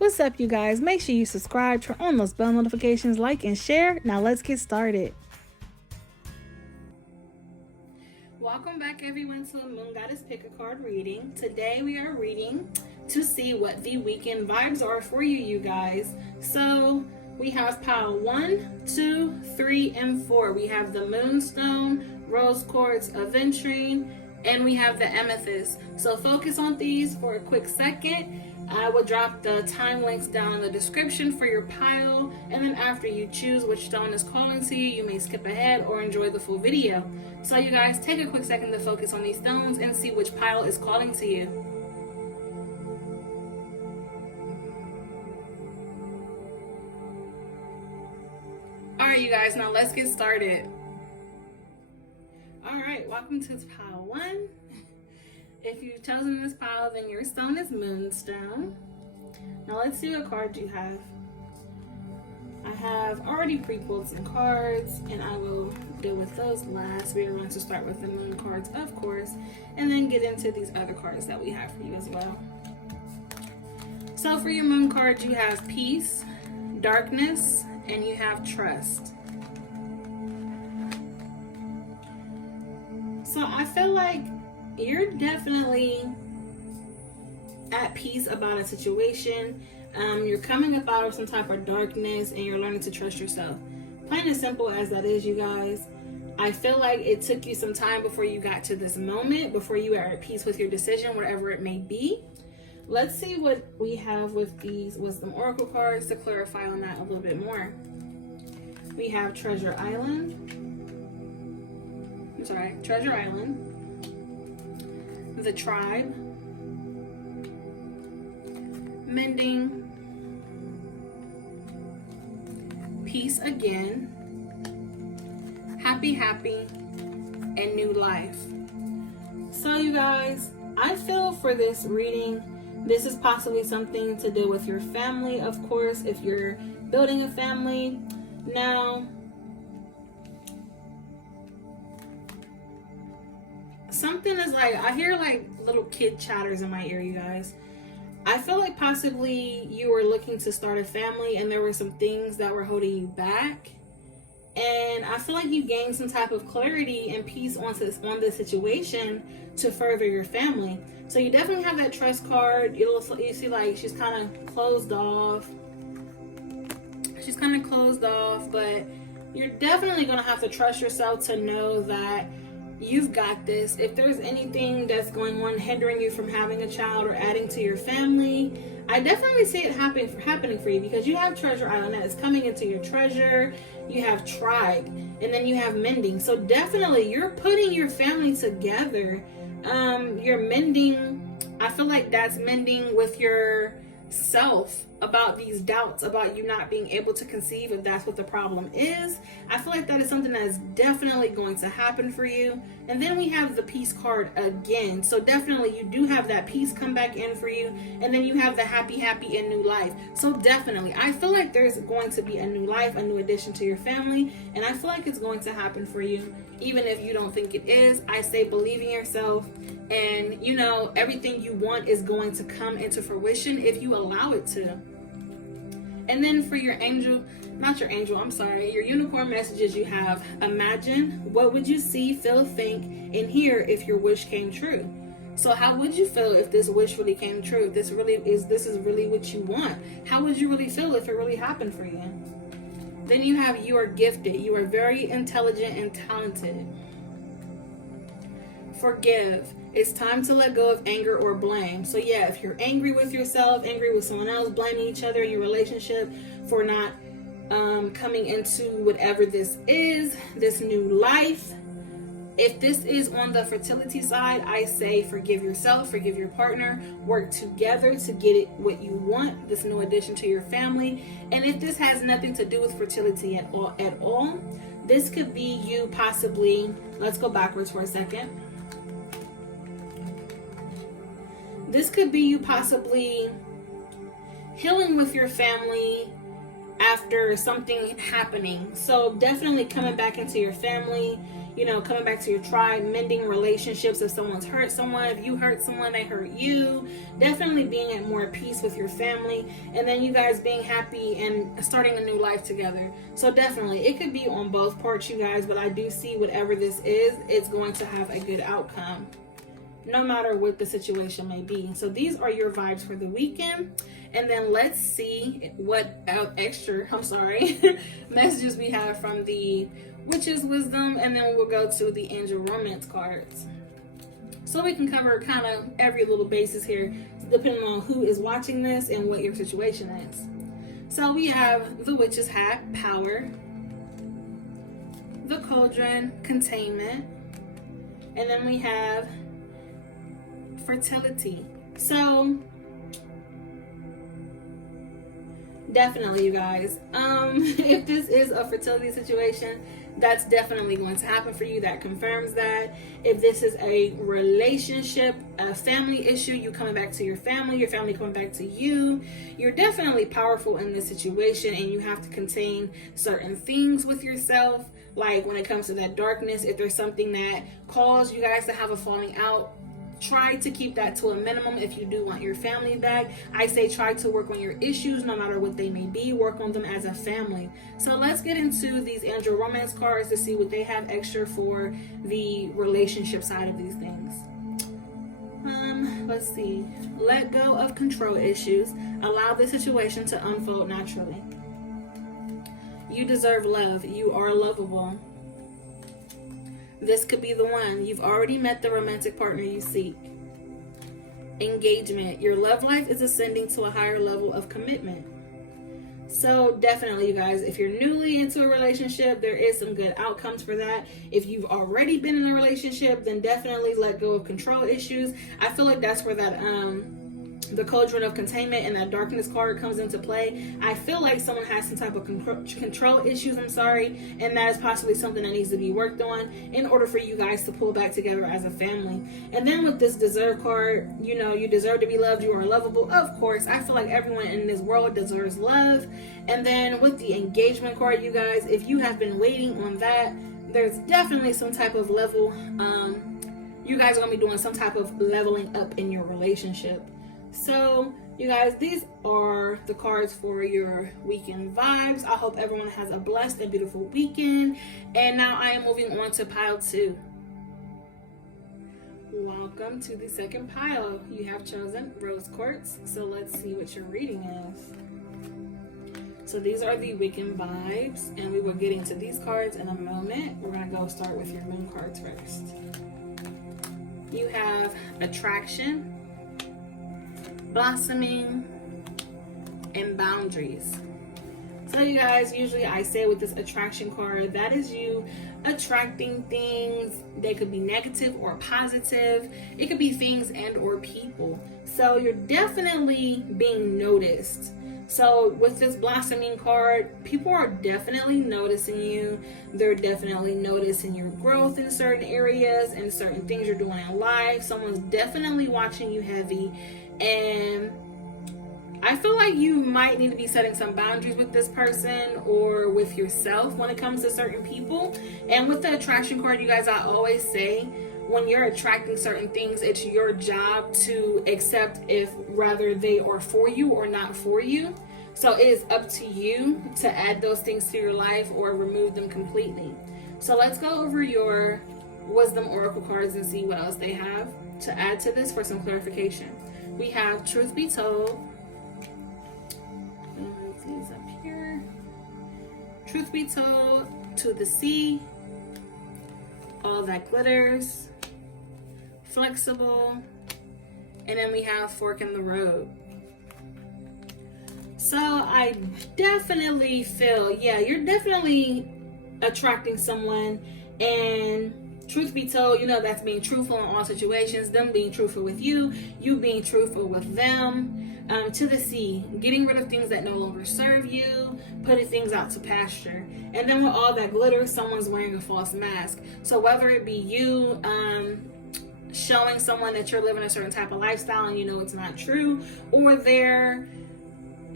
What's up, you guys? Make sure you subscribe, turn on those bell notifications, like, and share. Now let's get started. Welcome back, everyone, to the Moon Goddess Pick a Card reading. Today we are reading to see what the weekend vibes are for you guys. So we have pile 1, 2, 3, and 4. We have the Moonstone, Rose Quartz, Aventurine, and we have the Amethyst. So focus on these for a quick second. I will drop the time links down in the description for your pile, and then after you choose which stone is calling to you, you may skip ahead or enjoy the full video. So you guys, take a quick second to focus on these stones and see which pile is calling to you. Alright, you guys, now let's get started. Alright, welcome to pile 1. If you've chosen this pile, then your stone is Moonstone. Now let's see what card you have. I have already pre-pulled some cards, and I will deal with those last. We are going to start with the Moon cards, of course, and then get into these other cards that we have for you as well. So for your Moon card, you have Peace, Darkness, and you have Trust. So I feel like you're definitely at peace about a situation. You're coming up out of some type of darkness, and you're learning to trust yourself. Plain and simple as that is, you guys. I feel like it took you some time before you got to this moment, before you are at peace with your decision, whatever it may be. Let's see what we have with these Wisdom Oracle cards to clarify on that a little bit more. We have Treasure Island. Treasure Island. The Tribe, Mending, Peace Again, Happy, and New Life. So you guys, I feel for this reading, this is possibly something to do with your family, of course, if you're building a family. Now, something is like, I hear like little kid chatters in my ear, you guys. I feel like possibly you were looking to start a family and there were some things that were holding you back. And I feel like you gained some type of clarity and peace on this situation to further your family. So you definitely have that trust card. You see like she's kind of closed off. But you're definitely going to have to trust yourself to know that you've got this. If there's anything that's going on hindering you from having a child or adding to your family, I definitely see it happening for you, because you have Treasure Island that is coming into your treasure. You have Tribe, and then you have Mending. So definitely you're putting your family together. You're mending. I feel like that's mending with yourself about these doubts about you not being able to conceive, if that's what the problem is. I feel like that is something that is definitely going to happen for you. And then we have the Peace card again. So definitely you do have that peace come back in for you. And then you have the happy, and new life. So definitely, I feel like there's going to be a new life, a new addition to your family. And I feel like it's going to happen for you. Even if you don't think it is, I say believe in yourself. And you know, everything you want is going to come into fruition if you allow it to. And then for your your unicorn messages, you have Imagine. What would you see, feel, think, and hear if your wish came true? So how would you feel if this wish really came true? If this is really what you want? How would you really feel if it really happened for you? Then you have You Are Gifted. You are very intelligent and talented. Forgive. It's time to let go of anger or blame. So yeah, if you're angry with yourself, angry with someone else, blaming each other in your relationship for not coming into whatever this is, this new life. If this is on the fertility side, I say forgive yourself, forgive your partner, work together to get it what you want, this new addition to your family. And if this has nothing to do with fertility at all, this could be you possibly, let's go backwards for a second. This could be you possibly healing with your family after something happening. So definitely coming back into your family. coming back to your tribe, mending relationships. If someone's hurt someone, if you hurt someone, they hurt you, definitely being at more peace with your family, and then you guys being happy and starting a new life together. So definitely, it could be on both parts, you guys, but I do see whatever this is, it's going to have a good outcome, no matter what the situation may be. So these are your vibes for the weekend. And then let's see what extra messages we have from the Witch's Wisdom, and then we'll go to the Angel Romance cards. So we can cover kind of every little basis here, depending on who is watching this and what your situation is. So we have the Witch's Hat, Power, the Cauldron, Containment, and then we have Fertility. So definitely, you guys, if this is a fertility situation, that's definitely going to happen for you. That confirms that. If this is a relationship, a family issue, you coming back to your family coming back to you, you're definitely powerful in this situation, and you have to contain certain things with yourself. Like when it comes to that darkness, if there's something that caused you guys to have a falling out, try to keep that to a minimum. If you do want your family back, I say try to work on your issues, no matter what they may be. Work on them as a family. So let's get into these Angel Romance cards to see what they have extra for the relationship side of these things. Let's see. Let go of control issues. Allow the situation to unfold naturally. You deserve love. You are lovable. This could be the one. You've already met the romantic partner you seek. Engagement. Your love life is ascending to a higher level of commitment. So definitely, you guys, if you're newly into a relationship, there is some good outcomes for that. If you've already been in a relationship, then definitely let go of control issues. I feel like that's where that the Cauldron of Containment and that Darkness card comes into play. I feel like someone has some type of control issues, and that is possibly something that needs to be worked on in order for you guys to pull back together as a family. And then with this Deserve card, you deserve to be loved. You are lovable. Of course, I feel like everyone in this world deserves love. And then with the Engagement card, you guys, if you have been waiting on that, there's definitely some type of level. You guys are going to be doing some type of leveling up in your relationship. So you guys, these are the cards for your weekend vibes. I hope everyone has a blessed and beautiful weekend. And now I am moving on to pile 2. Welcome to the second pile. You have chosen Rose Quartz. So let's see what your reading is. So these are the weekend vibes, and we will get into these cards in a moment. We're going to go start with your moon cards first. You have Attraction, Blossoming, and Boundaries. So you guys, usually I say with this Attraction card, that is you attracting things. They could be negative or positive. It could be things and or people. So you're definitely being noticed. So with this Blossoming card, people are definitely noticing you. They're definitely noticing your growth in certain areas and certain things you're doing in life. Someone's definitely watching you heavy. And I feel like you might need to be setting some boundaries with this person or with yourself when it comes to certain people. And with the Attraction card, you guys, I always say when you're attracting certain things, it's your job to accept if rather they are for you or not for you. So it is up to you to add those things to your life or remove them completely. So let's go over your Wisdom Oracle cards and see what else they have to add to this for some clarification. We have Truth Be Told. Move these up here. Truth Be Told, To the Sea, All That Glitters, Flexible, and then we have Fork in the Road. So I definitely feel, you're definitely attracting someone, and truth be told, that's being truthful in all situations. Them being truthful with you, you being truthful with them. To the sea, getting rid of things that no longer serve you, putting things out to pasture. And then with all that glitter, someone's wearing a false mask. So whether it be you showing someone that you're living a certain type of lifestyle and it's not true, or they're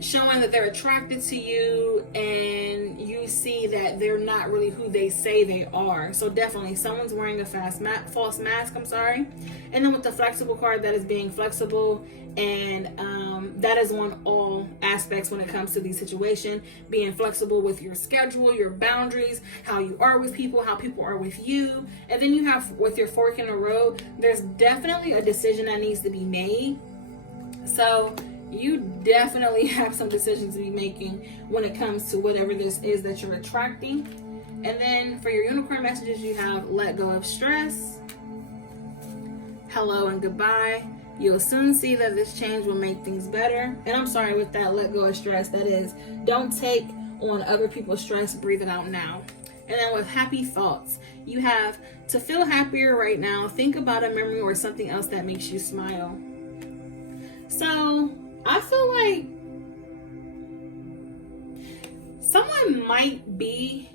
showing that they're attracted to you, and you see that they're not really who they say they are. So definitely someone's wearing a false mask, and then with the flexible card, that is being flexible, and that is on all aspects when it comes to these situations, being flexible with your schedule, your boundaries, how you are with people, how people are with you. And then you have with your fork in the road, there's definitely a decision that needs to be made. So you definitely have some decisions to be making when it comes to whatever this is that you're attracting. And then for your unicorn messages, you have let go of stress, hello and goodbye. You'll soon see that this change will make things better. And I'm sorry, with that let go of stress, that is, don't take on other people's stress, breathe it out now. And then with happy thoughts, you have to feel happier right now. Think about a memory or something else that makes you smile. So I feel like someone might be,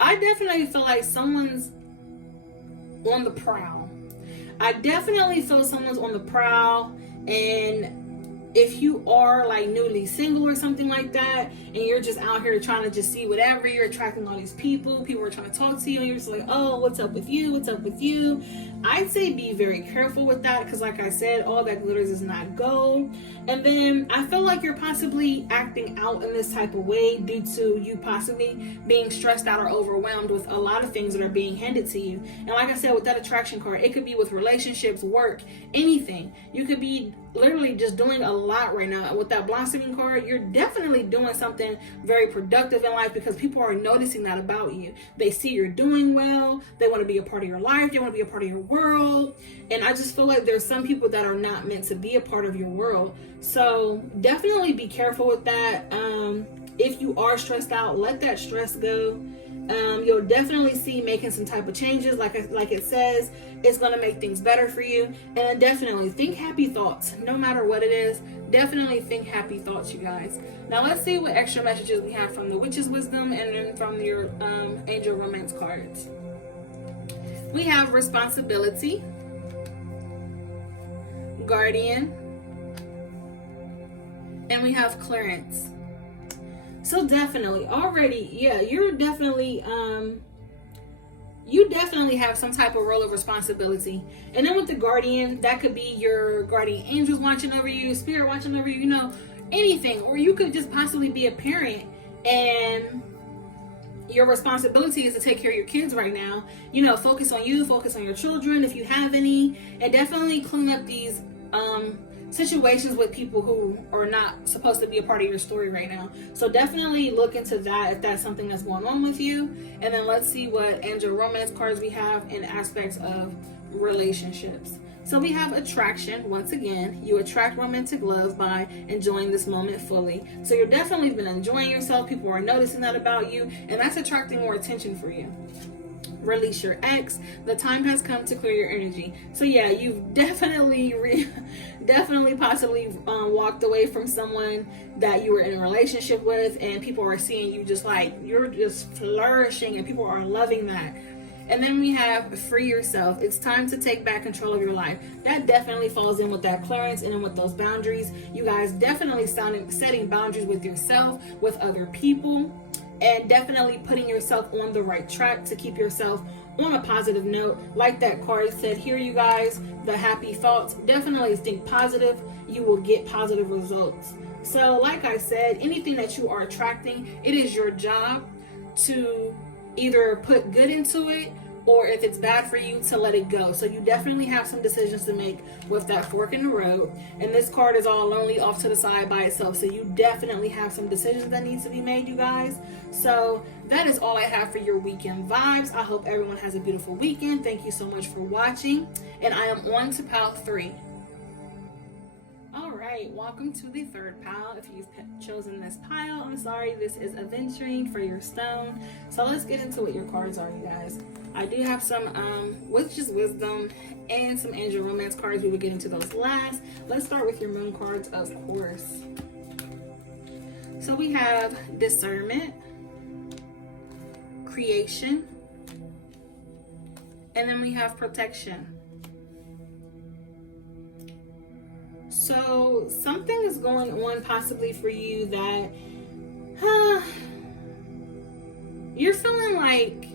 I definitely feel like someone's on the prowl. I definitely feel someone's on the prowl. And if you are like newly single or something like that, and you're just out here trying to just see whatever, you're attracting all these people are trying to talk to you, and you're just like, oh, what's up with you, I'd say be very careful with that, because like I said, all that glitters is not gold. And then I feel like you're possibly acting out in this type of way due to you possibly being stressed out or overwhelmed with a lot of things that are being handed to you. And like I said, with that attraction card, it could be with relationships, work, anything. You could be literally just doing a lot right now. And with that blossoming card, you're definitely doing something very productive in life, because people are noticing that about you. They see you're doing well, they want to be a part of your life, they want to be a part of your world. And I just feel like there's some people that are not meant to be a part of your world. So definitely be careful with that. If you are stressed out, let that stress go. You'll definitely see making some type of changes. Like it says, it's going to make things better for you. And then definitely think happy thoughts, no matter what it is. Definitely think happy thoughts, you guys. Now let's see what extra messages we have from the Witch's Wisdom and then from your Angel Romance cards. We have responsibility, guardian, and we have clearance. So definitely already, yeah, you definitely have some type of role of responsibility. And then with the guardian, that could be your guardian angels watching over you, spirit watching over you, anything. Or you could just possibly be a parent, and your responsibility is to take care of your kids right now. Focus on you, focus on your children if you have any, and definitely clean up these situations with people who are not supposed to be a part of your story right now. So definitely look into that if that's something that's going on with you. And then let's see what Angel Romance cards we have in aspects of relationships. So we have attraction. Once again, you attract romantic love by enjoying this moment fully. So you're definitely been enjoying yourself. People are noticing that about you, and that's attracting more attention for you. Release your ex. The time has come to clear your energy. So yeah, you've definitely possibly walked away from someone that you were in a relationship with, and people are seeing you just like you're just flourishing, and people are loving that. And then we have free yourself. It's time to take back control of your life. That definitely falls in with that clearance and then with those boundaries. You guys definitely setting boundaries with yourself, with other people, and definitely putting yourself on the right track to keep yourself on a positive note. Like that card said here, you guys, the happy thoughts. Definitely think positive. You will get positive results. So like I said, anything that you are attracting, it is your job to either put good into it, or if it's bad for you, to let it go. So you definitely have some decisions to make with that fork in the road. And this card is all lonely off to the side by itself. So you definitely have some decisions that needs to be made, you guys. So that is all I have for your weekend vibes. I hope everyone has a beautiful weekend. Thank you so much for watching. And I am on to pile 3. All right, welcome to the third pile. If you've chosen this pile, I'm sorry, this is adventuring for your stone. So let's get into what your cards are, you guys. I do have some Witch's Wisdom and some Angel Romance cards. We will get into those last. Let's start with your moon cards, of course. So we have discernment, creation, and then we have protection. So something is going on possibly for you that you're feeling like,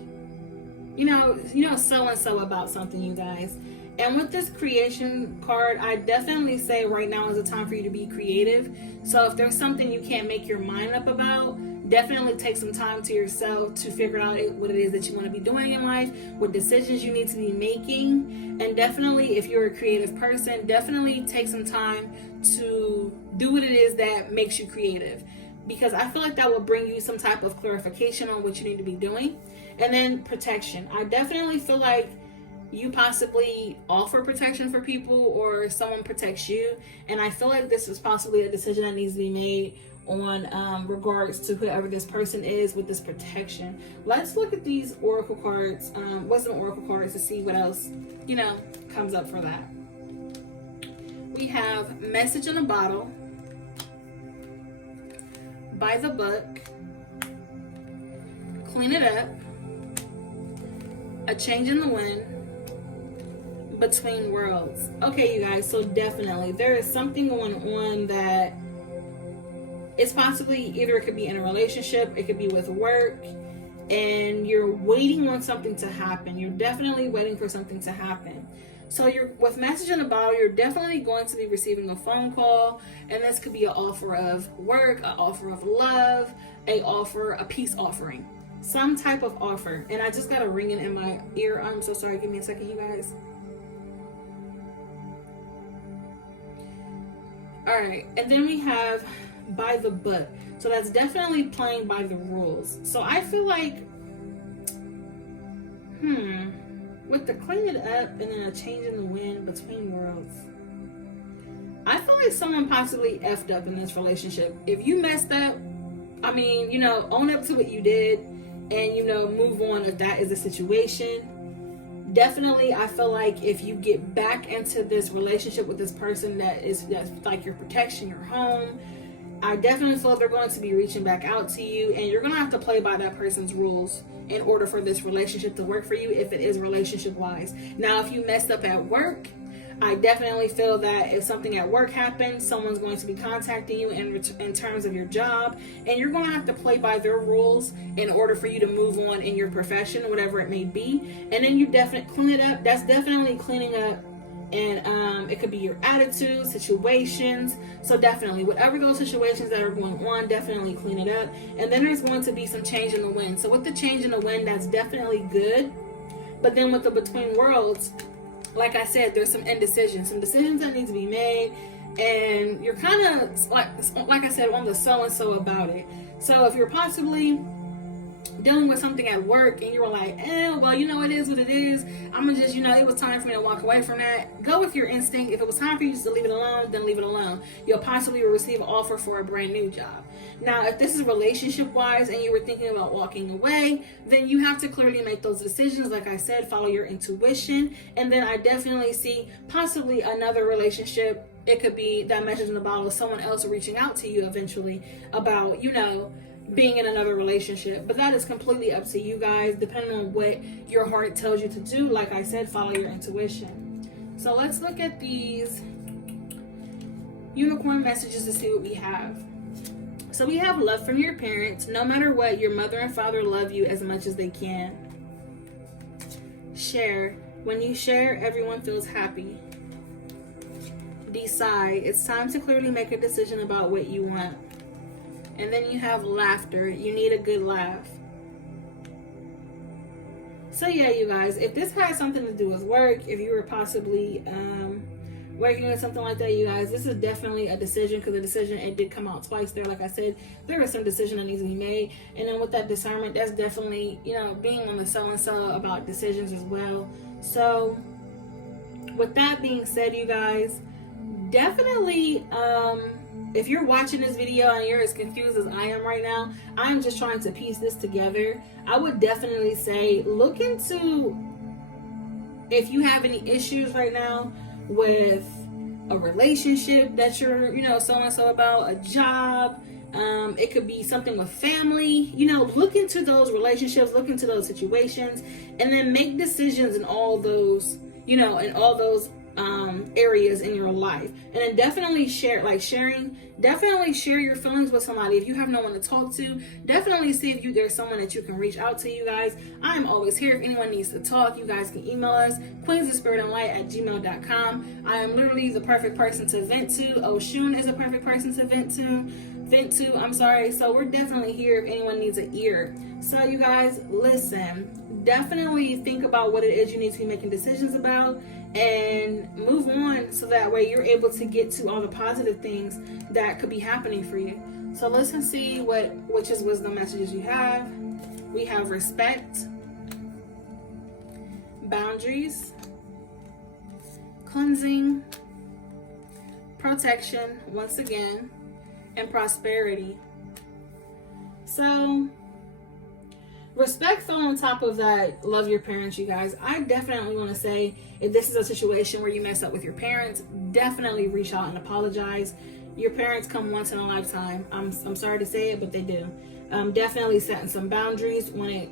so and so about something, you guys. And with this creation card, I definitely say right now is a time for you to be creative. So if there's something you can't make your mind up about, definitely take some time to yourself to figure out what it is that you want to be doing in life, what decisions you need to be making. And definitely, if you're a creative person, definitely take some time to do what it is that makes you creative, because I feel like that will bring you some type of clarification on what you need to be doing. And then protection. I definitely feel like you possibly offer protection for people, or someone protects you. And I feel like this is possibly a decision that needs to be made on regards to whoever this person is with this protection. Let's look at these oracle cards, wisdom oracle cards, to see what else comes up for that. We have message in a bottle, by the book, clean it up, a change in the wind, between worlds. Okay, you guys, so definitely there is something going on that it's possibly either it could be in a relationship, it could be with work, and you're waiting on something to happen. You're definitely waiting for something to happen. So you're with message in a bottle, you're definitely going to be receiving a phone call, and this could be an offer of work, an offer of love, a peace offering, some type of offer. And I just got a ringing in my ear. I'm so sorry. Give me a second, you guys. All right, and then we have by the book. So that's definitely playing by the rules. So I feel like, with the clean it up and then a change in the wind, between worlds, I feel like someone possibly effed up in this relationship. If you messed up, own up to what you did and, move on if that is the situation. Definitely, I feel like if you get back into this relationship with this person that's like your protection, your home, I definitely feel they're going to be reaching back out to you, and you're going to have to play by that person's rules in order for this relationship to work for you, if it is relationship wise. Now, if you messed up at work, I definitely feel that if something at work happens, someone's going to be contacting you in terms of your job, and you're going to have to play by their rules in order for you to move on in your profession, whatever it may be. And then you definitely clean it up. That's definitely cleaning up, and it could be your attitude, situations. So definitely, whatever those situations that are going on, definitely clean it up. And then there's going to be some change in the wind. So with the change in the wind, that's definitely good. But then with the between worlds, like I said, there's some indecision, some decisions that need to be made, and you're kind of like I said, on the so-and-so about it. So if you're possibly dealing with something at work and you were like, it is what it is, I'm gonna just, it was time for me to walk away from that. Go with your instinct. If it was time for you just to leave it alone, then leave it alone. You'll possibly receive an offer for a brand new job. Now, if this is relationship wise and you were thinking about walking away, then you have to clearly make those decisions. Like I said, follow your intuition. And then I definitely see possibly another relationship. It could be that message in the bottle, someone else reaching out to you eventually about, being in another relationship. But that is completely up to you guys, depending on what your heart tells you to do. Like I said, follow your intuition. So let's look at these unicorn messages to see what we have. So we have love from your parents. No matter what, your mother and father love you as much as they can. Share. When you share, everyone feels happy. Decide. It's time to clearly make a decision about what you want. And then you have laughter. You need a good laugh. So yeah, you guys, if this has something to do with work, if you were possibly working on something like that, you guys, this is definitely a decision, because the decision, it did come out twice there. Like I said, there is some decision that needs to be made. And then with that discernment, that's definitely, being on the so-and-so about decisions as well. So with that being said, you guys, definitely, if you're watching this video and you're as confused as I am right now, I'm just trying to piece this together. I would definitely say look into if you have any issues right now with a relationship that you're, so-and-so about, a job. It could be something with family. Look into those relationships, look into those situations, and then make decisions in all those, areas in your life. And then definitely share your feelings with somebody. If you have no one to talk to, definitely see if there's someone that you can reach out to. You guys, I'm always here if anyone needs to talk. You guys can email us, queensofspiritandlight@gmail.com. I am literally the perfect person to vent to. Oshun is a perfect person to vent to. I'm sorry. So we're definitely here if anyone needs an ear. So you guys, listen, definitely think about what it is you need to be making decisions about and move on, so that way you're able to get to all the positive things that could be happening for you. So let's see what witches wisdom messages you have. We have respect, boundaries, cleansing, protection once again, and prosperity. So respect fell on top of that. Love your parents, you guys. I definitely want to say, if this is a situation where you mess up with your parents, definitely reach out and apologize. Your parents come once in a lifetime. I'm sorry to say it, but they do. Definitely setting some boundaries when it,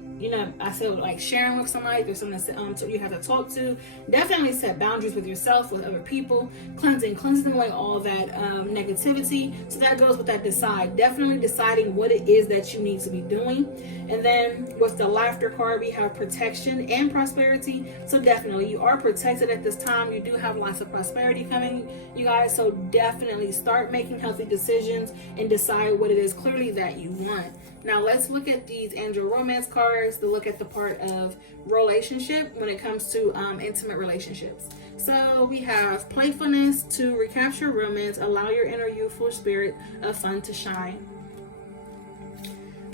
I said, like sharing with somebody, if there's someone so you have to talk to. Definitely set boundaries with yourself, with other people. Cleansing away all that negativity. So that goes with that decide. Definitely deciding what it is that you need to be doing. And then with the laughter card, we have protection and prosperity. So definitely you are protected at this time. You do have lots of prosperity coming, you guys. So definitely start making healthy decisions and decide what it is clearly that you want. Now let's look at these angel romance cards to look at the part of relationship when it comes to intimate relationships. So we have playfulness to recapture romance, allow your inner youthful spirit of fun to shine.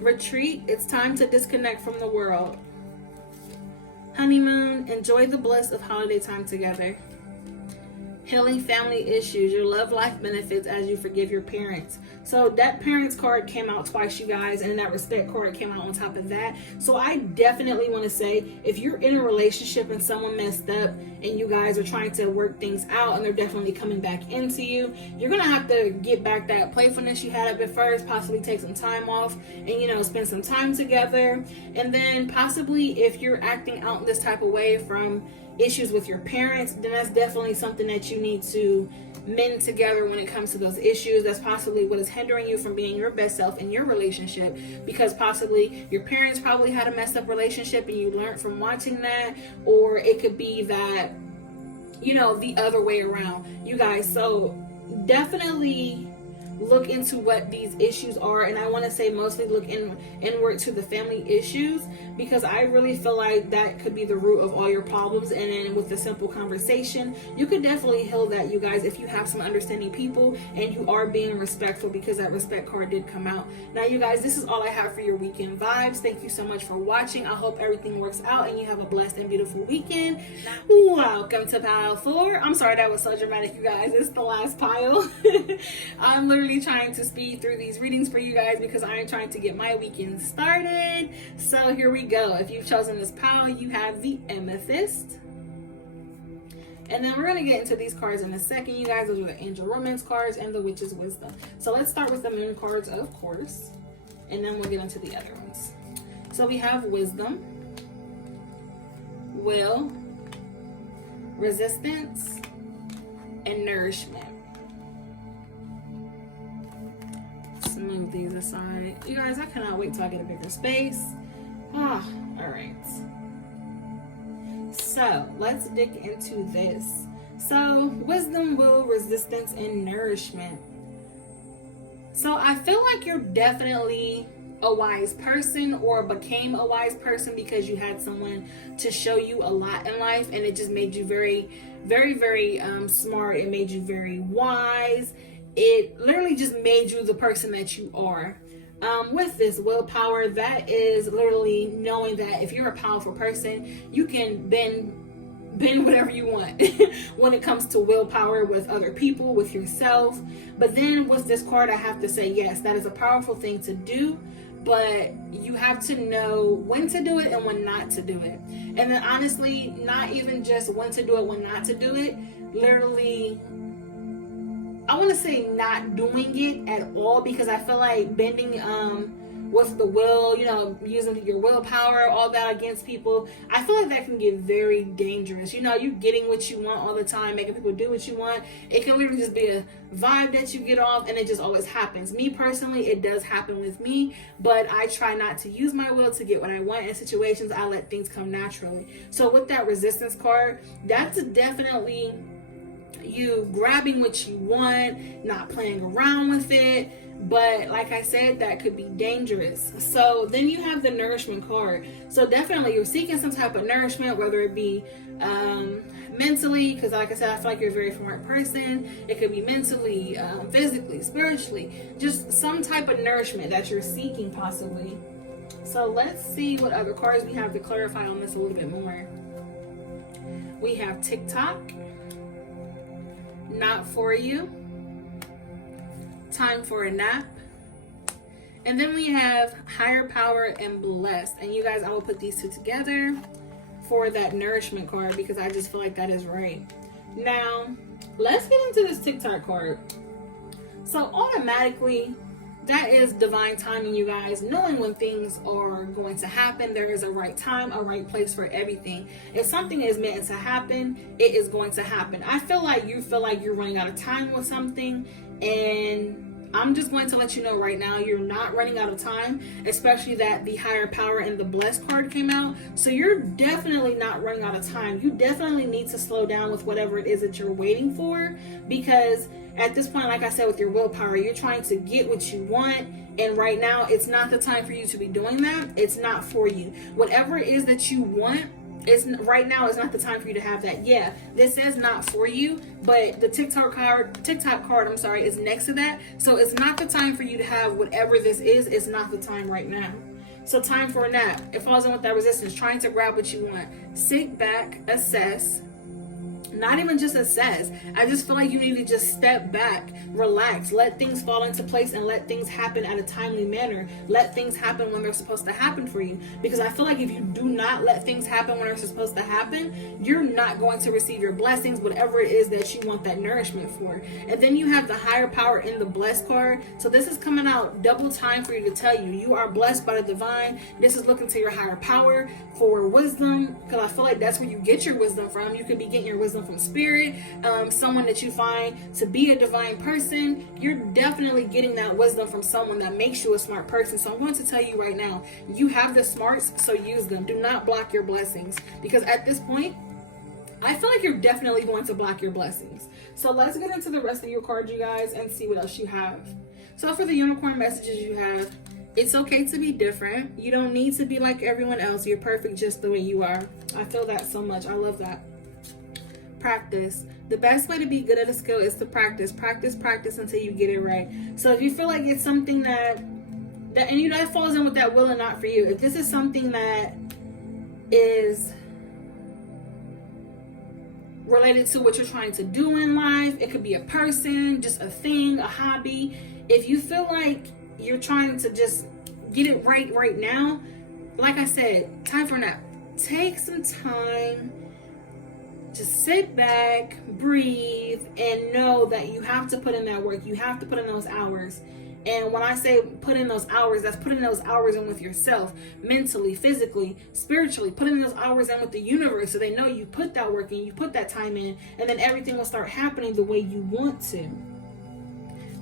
Retreat, it's time to disconnect from the world. Honeymoon, enjoy the bliss of holiday time together. Healing family issues, your love life benefits as you forgive your parents. So that parents card came out twice, you guys, and that respect card came out on top of that. So I definitely want to say, if you're in a relationship and someone messed up and you guys are trying to work things out and they're definitely coming back into you, you're going to have to get back that playfulness you had up at first, possibly take some time off and, spend some time together. And then possibly if you're acting out this type of way from issues with your parents, then that's definitely something that you need to mend together when it comes to those issues. That's possibly what is hindering you from being your best self in your relationship, because possibly your parents probably had a messed up relationship and you learned from watching that, or it could be that, the other way around, you guys. So definitely look into what these issues are, and I want to say mostly look inward to the family issues, because I really feel like that could be the root of all your problems. And then with the simple conversation, you could definitely heal that, you guys, if you have some understanding people and you are being respectful, because that respect card did come out. Now you guys, this is all I have for your weekend vibes. Thank you so much for watching. I hope everything works out and you have a blessed and beautiful weekend. Welcome to pile 4. I'm sorry that was so dramatic, you guys. It's the last pile. I'm literally trying to speed through these readings for you guys because I'm trying to get my weekend started. So here we go. If you've chosen this pile, you have the Amethyst. And then we're going to get into these cards in a second, you guys. Those are the Angel Romance cards and the Witch's Wisdom. So let's start with the Moon cards, of course, and then we'll get into the other ones. So we have Wisdom, Will, Resistance, and Nourishment. Move these aside, you guys. I cannot wait till I get a bigger space. All right, so let's dig into this. So wisdom, will, resistance, and nourishment. So I feel like you're definitely a wise person, or became a wise person because you had someone to show you a lot in life, and it just made you very, very, very smart. It made you very wise. It literally just made you the person that you are. With this willpower, that is literally knowing that if you're a powerful person, you can bend whatever you want when it comes to willpower, with other people, with yourself. But then with this card, I have to say, yes, that is a powerful thing to do, but you have to know when to do it and when not to do it. And then honestly, not even just when to do it, when not to do it, literally, I want to say not doing it at all, because I feel like bending with the will, using your willpower, all that against people. I feel like that can get very dangerous. You getting what you want all the time, making people do what you want. It can literally just be a vibe that you get off, and it just always happens. Me personally, it does happen with me, but I try not to use my will to get what I want in situations. I let things come naturally. So with that resistance card, that's definitely you grabbing what you want, not playing around with it. But like I said, that could be dangerous. So then you have the nourishment card. So definitely you're seeking some type of nourishment, whether it be mentally, because like I said, I feel like you're a very smart person. It could be mentally, physically, spiritually, just some type of nourishment that you're seeking possibly. So let's see what other cards we have to clarify on this a little bit more. We have TikTok, not for you, time for a nap, and then we have higher power and blessed. And you guys, I will put these two together for that nourishment card because I just feel like that is right. Now let's get into this TikTok card. So automatically that is divine timing, you guys, knowing when things are going to happen. There is a right time, a right place for everything. If something is meant to happen, it is going to happen. I feel like you're running out of time with something, and I'm just going to let you know right now, you're not running out of time, especially that the higher power and the blessed card came out. So you're definitely not running out of time. You definitely need to slow down with whatever it is that you're waiting for, because at this point, like I said, with your willpower, you're trying to get what you want. And right now, it's not the time for you to be doing that. It's not for you. Whatever it is that you want, right now is not the time for you to have that. Yeah, this is not for you, but the TikTok card, is next to that. So it's not the time for you to have whatever this is. It's not the time right now. So time for a nap. It falls in with that resistance, trying to grab what you want. Sit back, assess. Not even just assess. I just feel like you need to just step back, relax, let things fall into place, and let things happen at a timely manner. Let things happen when they're supposed to happen for you. Because I feel like if you do not let things happen when they're supposed to happen, you're not going to receive your blessings, whatever it is that you want that nourishment for. And then you have the higher power in the blessed card. So this is coming out double time for you to tell you are blessed by the divine. This is looking to your higher power for wisdom, because I feel like that's where you get your wisdom from. You could be getting your wisdom from spirit, someone that you find to be a divine person. You're definitely getting that wisdom from someone that makes you a smart person. So I'm going to tell you right now, you have the smarts, so use them. Do not block your blessings, because at this point, I feel like you're definitely going to block your blessings. So let's get into the rest of your cards, you guys, and see what else you have. So for the unicorn messages you have, it's okay to be different. You don't need to be like everyone else. You're perfect just the way you are. I feel that so much. I love that. Practice. The best way to be good at a skill is to practice until you get it right. So if you feel like it's something that falls in with that will and not for you. If this is something that is related to what you're trying to do in life, it could be a person, just a thing, a hobby. If you feel like you're trying to just get it right now, like I said, time for a nap. Take some time. Just sit back, breathe, and know that you have to put in that work. You have to put in those hours. And when I say put in those hours, that's putting those hours in with yourself, mentally, physically, spiritually. Putting those hours in with the universe so they know you put that work in, you put that time in, and then everything will start happening the way you want to.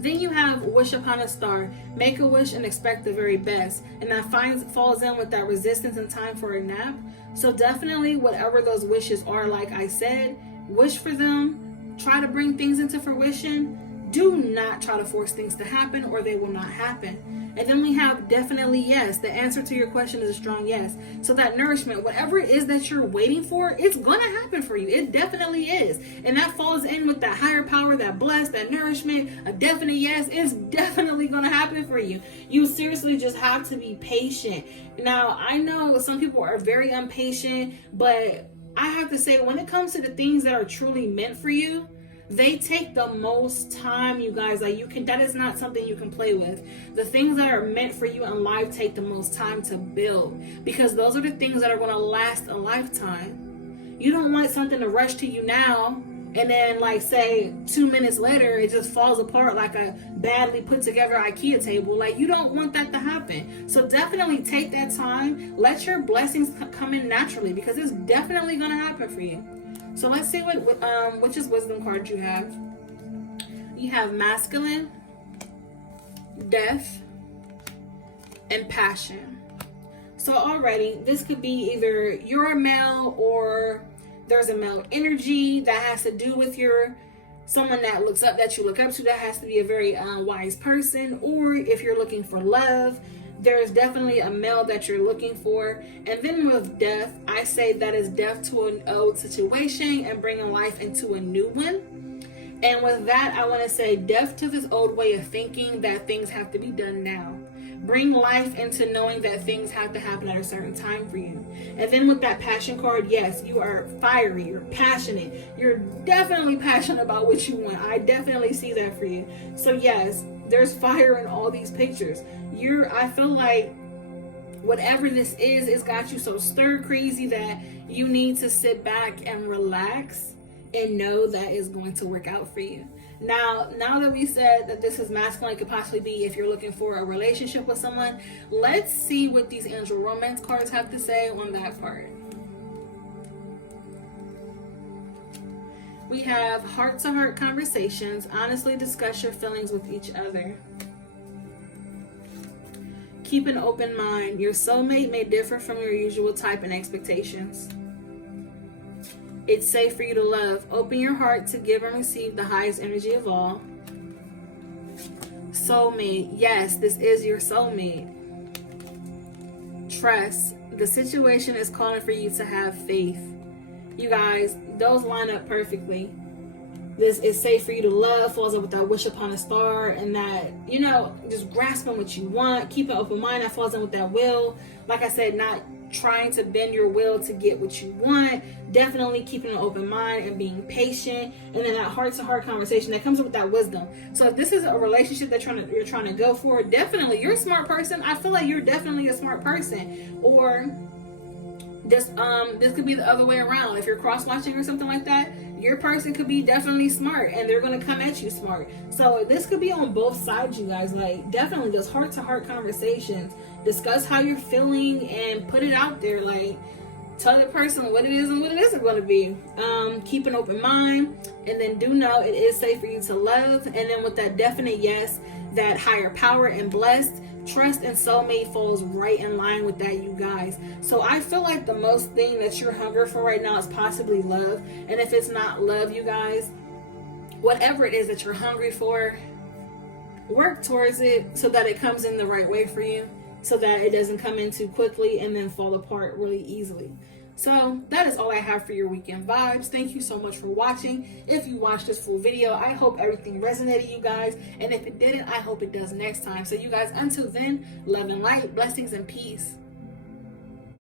Then you have wish upon a star. Make a wish and expect the very best. And that falls in with that resistance and time for a nap. So definitely whatever those wishes are, like I said, wish for them. Try to bring things into fruition. Do not try to force things to happen, or they will not happen. And then we have definitely yes. The answer to your question is a strong yes. So that nourishment, whatever it is that you're waiting for, it's going to happen for you. It definitely is. And that falls in with that higher power, that blessed, that nourishment, a definite yes. It's definitely going to happen for you. You seriously just have to be patient. Now, I know some people are very impatient, but I have to say, when it comes to the things that are truly meant for you, they take the most time, you guys. That is not something you can play with. The things that are meant for you in life take the most time to build, because those are the things that are going to last a lifetime. You don't want something to rush to you now and then like say 2 minutes later it just falls apart like a badly put together IKEA table. Like, you don't want that to happen. So definitely take that time, let your blessings come in naturally, because it's definitely going to happen for you. So let's see which is wisdom card you have. You have masculine, death, and passion. So already this could be either you're a male or there's a male energy that has to do with someone that you look up to, that has to be a very wise person. Or if you're looking for love, there's definitely a male that you're looking for. And then with death, I say that is death to an old situation and bringing life into a new one. And with that, I want to say death to this old way of thinking that things have to be done now. Bring life into knowing that things have to happen at a certain time for you. And then with that passion card, yes, you are fiery, you're passionate, you're definitely passionate about what you want. I definitely see that for you. So yes, there's fire in all these pictures. I feel like whatever this is, it's got you so stir crazy that you need to sit back and relax and know that it's going to work out for you. Now that we said that this is masculine, it could possibly be if you're looking for a relationship with someone, let's see what these angel romance cards have to say on that part. We have heart-to-heart conversations. Honestly discuss your feelings with each other. Keep an open mind. Your soulmate may differ from your usual type and expectations. It's safe for you to love. Open your heart to give and receive the highest energy of all. Soulmate. Yes, this is your soulmate. Trust. The situation is calling for you to have faith. You guys, those line up perfectly. This is safe for you to love, falls up with that wish upon a star, and that, just grasping what you want. Keep an open mind, that falls in with that will. Like I said, not trying to bend your will to get what you want. Definitely keeping an open mind and being patient. And then that heart-to-heart conversation that comes with that wisdom. So if this is a relationship that you're trying to go for, definitely you're a smart person. I feel like you're definitely a smart person. Or this could be the other way around. If you're cross-watching or something like that, your person could be definitely smart and they're going to come at you smart. So this could be on both sides, you guys. Like, definitely those heart-to-heart conversations. Discuss how you're feeling and put it out there. Like, tell the person what it is and what it isn't going to be. Keep an open mind, and then do know it is safe for you to love. And then with that definite yes, that higher power and blessed, trust and soulmate falls right in line with that, you guys. So I feel like the most thing that you're hungry for right now is possibly love. And if it's not love, you guys, whatever it is that you're hungry for, work towards it so that it comes in the right way for you, so that it doesn't come in too quickly and then fall apart really easily. So that is all I have for your weekend vibes. Thank you so much for watching. If you watched this full video, I hope everything resonated, you guys. And if it didn't, I hope it does next time. So you guys, until then, love and light, blessings and peace.